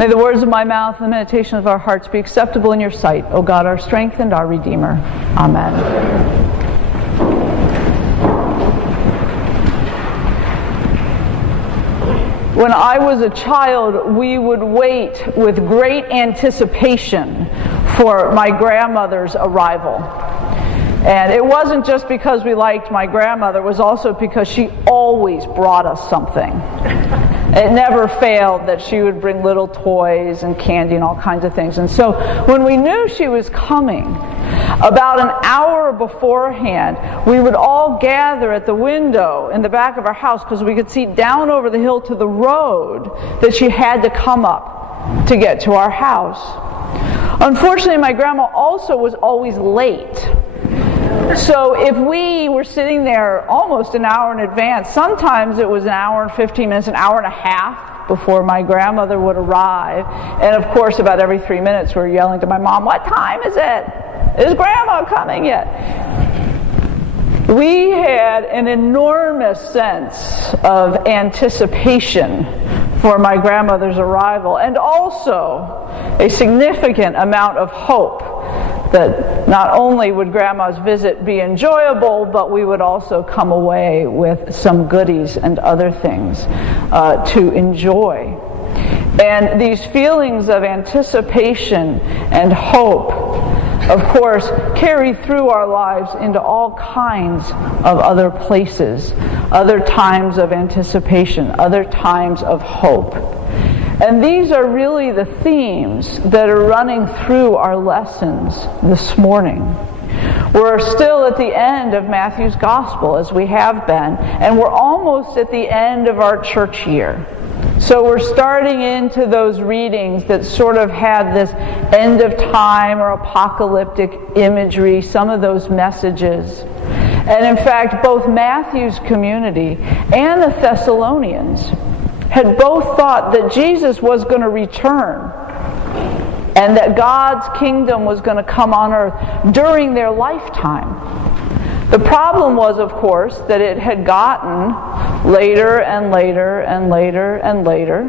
May the words of my mouth and the meditation of our hearts be acceptable in your sight, O God, our strength and our Redeemer. Amen. When I was a child, we would wait with great anticipation for my grandmother's arrival. And it wasn't just because we liked my grandmother, it was also because she always brought us something. It never failed that she would bring little toys and candy and all kinds of things. And so when we knew she was coming, about an hour beforehand, we would all gather at the window in the back of our house because we could see down over the hill to the road that she had to come up to get to our house. Unfortunately, my grandma also was always late. So if we were sitting there almost an hour in advance, sometimes it was an hour and 15 minutes, an hour and a half before my grandmother would arrive. And of course, about every 3 minutes, we were yelling to my mom, "What time is it? Is Grandma coming yet?" We had an enormous sense of anticipation for my grandmother's arrival, and also a significant amount of hope that not only would Grandma's visit be enjoyable, but we would also come away with some goodies and other things to enjoy. And these feelings of anticipation and hope, of course, carry through our lives into all kinds of other places, other times of anticipation, other times of hope. And these are really the themes that are running through our lessons this morning. We're still at the end of Matthew's Gospel, as we have been, and we're almost at the end of our church year. So we're starting into those readings that sort of had this end of time or apocalyptic imagery, some of those messages. And in fact, both Matthew's community and the Thessalonians had both thought that Jesus was going to return and that God's kingdom was going to come on earth during their lifetime. The problem was, of course, that it had gotten later and later and later and later.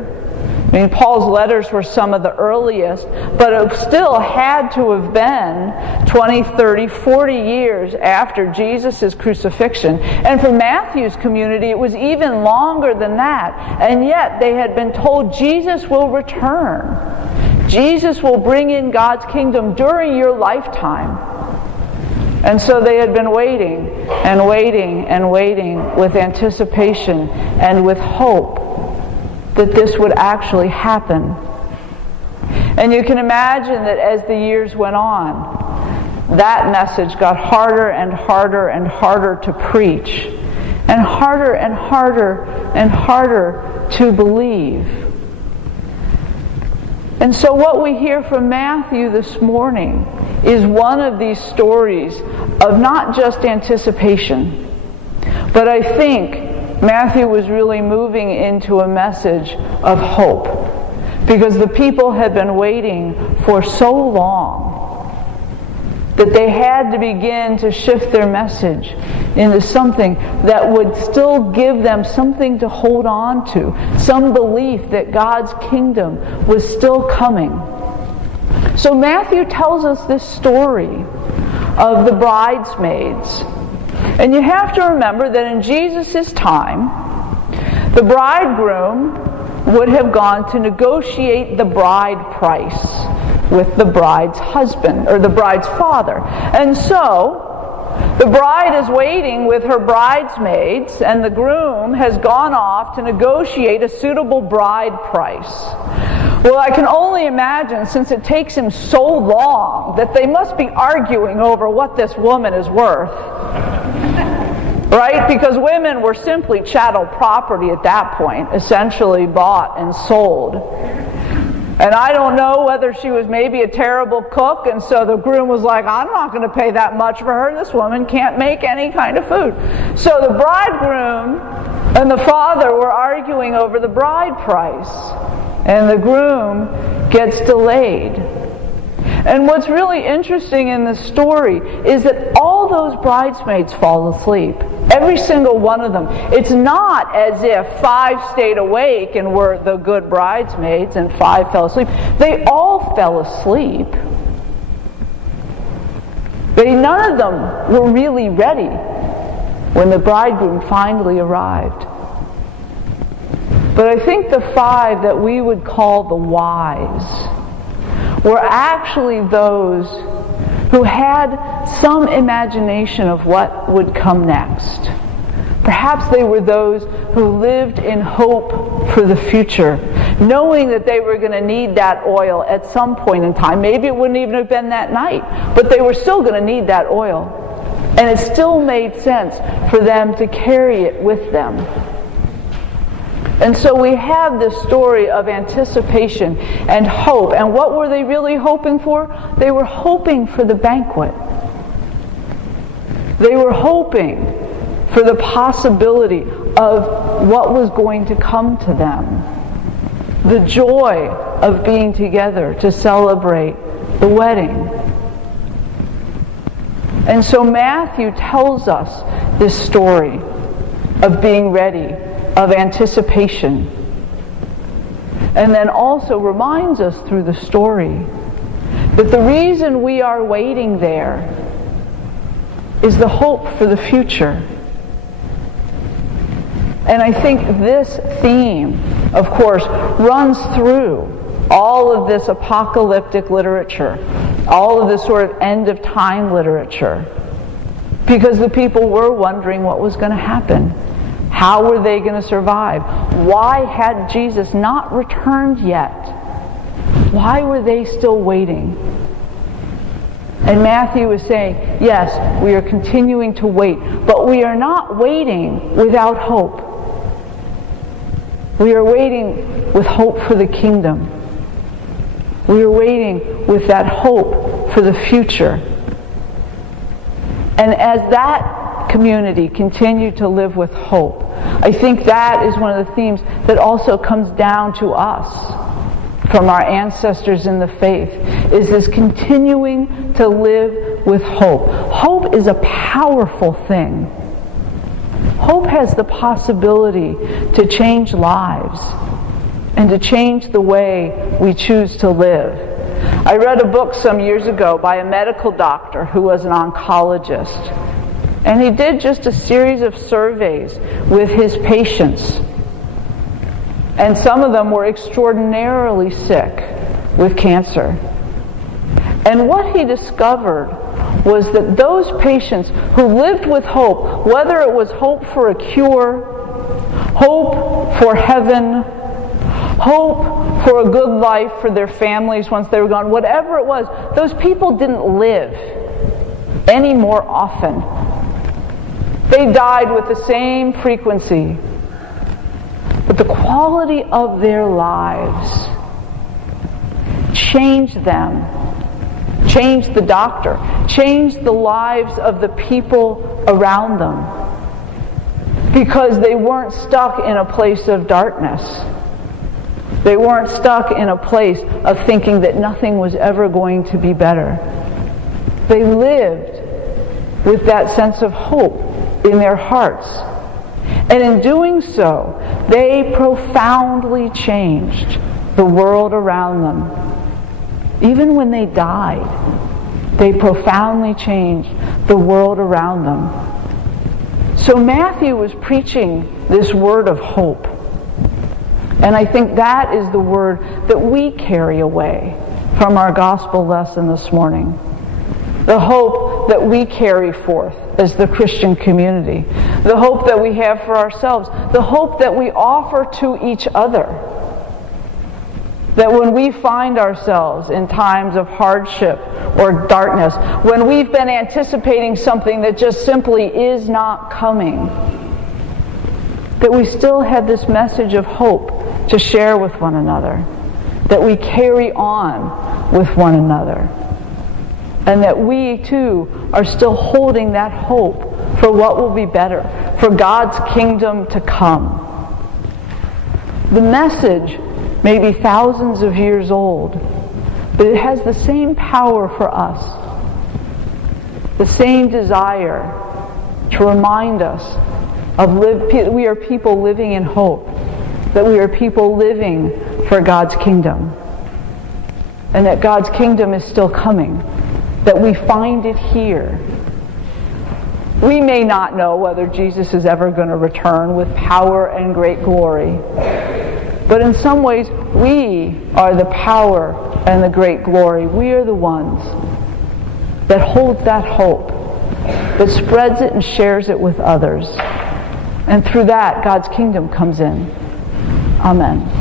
I mean, Paul's letters were some of the earliest, but it still had to have been 20, 30, 40 years after Jesus' crucifixion. And for Matthew's community, it was even longer than that. And yet, they had been told Jesus will return. Jesus will bring in God's kingdom during your lifetime. And so they had been waiting and waiting and waiting with anticipation and with hope that this would actually happen. And you can imagine that as the years went on, that message got harder and harder and harder to preach, and harder and harder and harder to believe. And so what we hear from Matthew this morning is one of these stories of not just anticipation, but I think Matthew was really moving into a message of hope, because the people had been waiting for so long that they had to begin to shift their message into something that would still give them something to hold on to, some belief that God's kingdom was still coming. So Matthew tells us this story of the bridesmaids. And you have to remember that in Jesus' time, the bridegroom would have gone to negotiate the bride price with the bride's husband, or the bride's father. And so, the bride is waiting with her bridesmaids, and the groom has gone off to negotiate a suitable bride price. Well, I can only imagine, since it takes him so long, that they must be arguing over what this woman is worth. Right? Because women were simply chattel property at that point, essentially bought and sold. And I don't know whether she was maybe a terrible cook, and so the groom was like, I'm not going to pay that much for her. This woman can't make any kind of food. So the bridegroom and the father were arguing over the bride price, and the groom gets delayed. And what's really interesting in this story is that all those bridesmaids fall asleep. Every single one of them. It's not as if 5 stayed awake and were the good bridesmaids and 5 fell asleep. They all fell asleep. But none of them were really ready when the bridegroom finally arrived. But I think the 5 that we would call the wise were actually those who had some imagination of what would come next. Perhaps they were those who lived in hope for the future, knowing that they were going to need that oil at some point in time. Maybe it wouldn't even have been that night, but they were still going to need that oil. And it still made sense for them to carry it with them. And so we have this story of anticipation and hope. And what were they really hoping for? They were hoping for the banquet. They were hoping for the possibility of what was going to come to them. The joy of being together to celebrate the wedding. And so Matthew tells us this story of being ready, of anticipation, and then also reminds us through the story that the reason we are waiting there is the hope for the future. And I think this theme, of course, runs through all of this apocalyptic literature, all of this sort of end-of-time literature, because the people were wondering what was going to happen. How were they going to survive? Why had Jesus not returned yet? Why were they still waiting? And Matthew is saying, yes, we are continuing to wait, but we are not waiting without hope. We are waiting with hope for the kingdom. We are waiting with that hope for the future. And as that community continued to live with hope, I think that is one of the themes that also comes down to us from our ancestors in the faith, is this continuing to live with hope. Hope is a powerful thing. Hope has the possibility to change lives and to change the way we choose to live. I read a book some years ago by a medical doctor who was an oncologist. And he did just a series of surveys with his patients. And some of them were extraordinarily sick with cancer. And what he discovered was that those patients who lived with hope, whether it was hope for a cure, hope for heaven, hope for a good life for their families once they were gone, whatever it was, those people didn't live any more often. They died with the same frequency. But the quality of their lives changed them, changed the doctor, changed the lives of the people around them, because they weren't stuck in a place of darkness. They weren't stuck in a place of thinking that nothing was ever going to be better. They lived with that sense of hope in their hearts. And in doing so, they profoundly changed the world around them. Even when they died, they profoundly changed the world around them. So Matthew was preaching this word of hope. And I think that is the word that we carry away from our gospel lesson this morning. The hope that we carry forth as the Christian community. The hope that we have for ourselves. The hope that we offer to each other. That when we find ourselves in times of hardship or darkness, when we've been anticipating something that just simply is not coming, that we still have this message of hope to share with one another. That we carry on with one another. And that we, too, are still holding that hope for what will be better, for God's kingdom to come. The message may be thousands of years old, But it has the same power for us, the same desire to remind us of we are people living in hope, that we are people living for God's kingdom, and that God's kingdom is still coming, that we find it here. We may not know whether Jesus is ever going to return with power and great glory, but in some ways we are the power and the great glory. We are the ones that hold that hope, that spreads it and shares it with others. And through that, God's kingdom comes in. Amen.